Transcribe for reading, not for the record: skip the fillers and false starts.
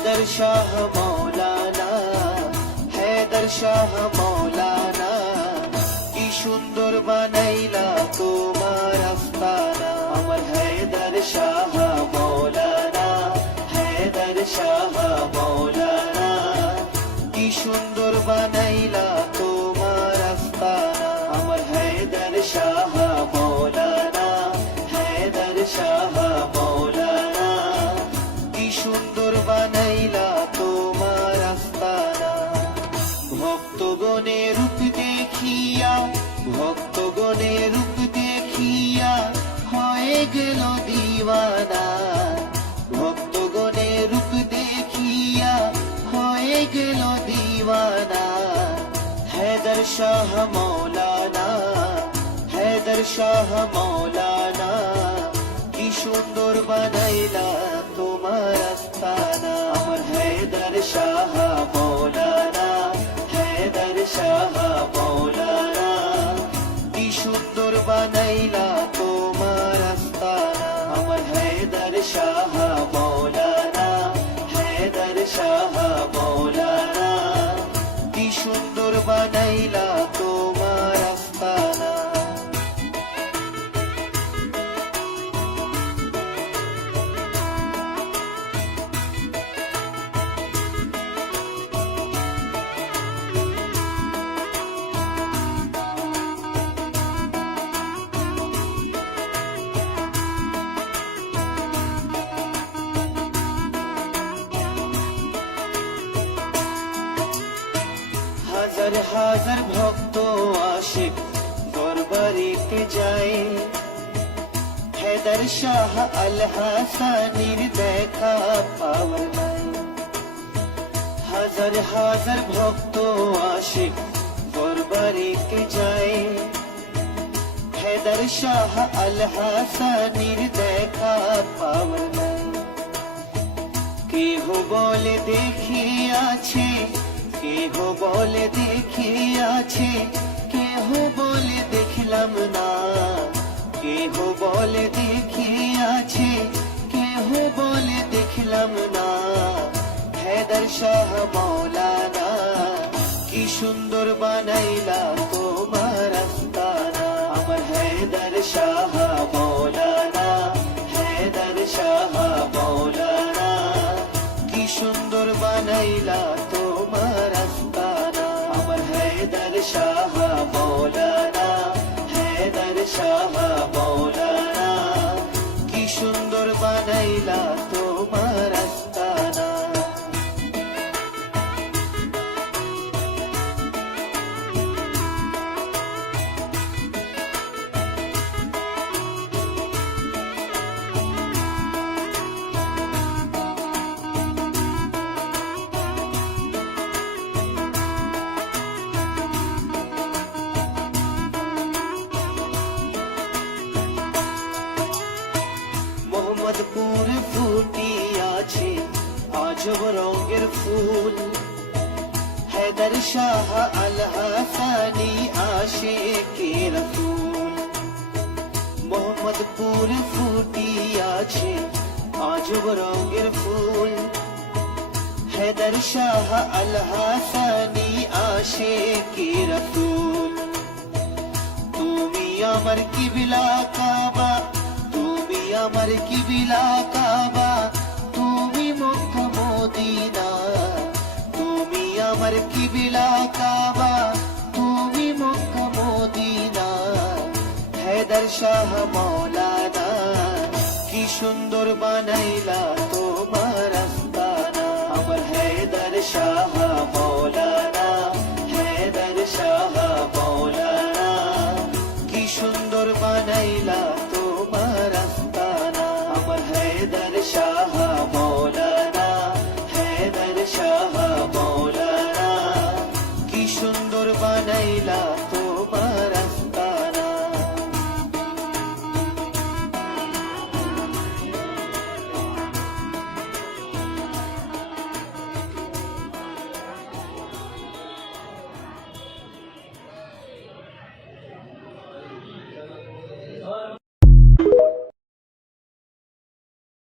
हैदर शाह मौलाना, हैदर शाह मौलाना, की सुंदर बनाइला তোমার আস্তানা। আমার हैदर शाह मौलाना, हैदर शाह मौलाना, की सुंदर बनाइला তোমার আস্তানা। আমার हैदर शाह मौलाना, हैदर शाह मौलाना, की सुंदर बनाइला তোমার আস্তানা। ভক্তগণের রূপ দেখিয়া, ভক্তগণের রূপ দেখিয়া হয়ে গেল দিওয়ানা। ভক্তগণের রূপ দেখিয়া হয়ে গেল দিওয়ানা। हैदर शाह मौलाना, हैदर शाह मौलाना, की सुंदर बनाइला তোমার আস্তানা। আমার हैदर शाह मौलाना, हैदर शाह मौलाना, की सुंदर बनाइला তোমার আস্তানা। আমার हैदर शाह मौलाना, हैदर शाह मौलाना, की सुंदर बनाइला তোমার আস্তানা। হাজার হাজার ভক্ত আশিক দরবারেতে যায়। हैदर शाह আল হাসানির দেখা পাওয়ার নাই। হাজার হাজার ভক্ত আশিক দরবারেতে যায়। हैदर शाह আল হাসানির দেখা পাওয়ার নাই। কেহ বলে দেখিয়াছে, কেহ বলে দেখিয়াছে, কেহ বলে দেখলাম না। কেহ বলে দেখিয়াছে, কেহ বলে দেখলাম না। हैदर शाह मौलाना, की सुंदर बनाइला তোমার আস্তানা। আমার हैदर शाह मौलाना, हैदर शाह मौलाना, की सुंदर बनाइला তোমার আস্তানা। আমার हैदर शाह मौलाना, हैदर शाह मौलाना, की सुंदर बनाइला তোমার আস্তানা। মোহাম্মদপুর ফুটিয়াছে আজব রঙের ফুল। हैदर शाह আল হাসানি আশিকে রাসূল। মোহাম্মদপুর ফুটিয়াছে আজব রঙের ফুল। हैदर शाह আল হাসানি আশিকে রাসূল। তুমি আমার কিবলা কাবা, তুমি আমার কিবলা কাবা, তুমি মক্কা মদিনা। তুমি আমার কিবলা কাবা, তুমি মক্কা মদিনা। हैदर शाह मौलाना, की सुंदर बनाइला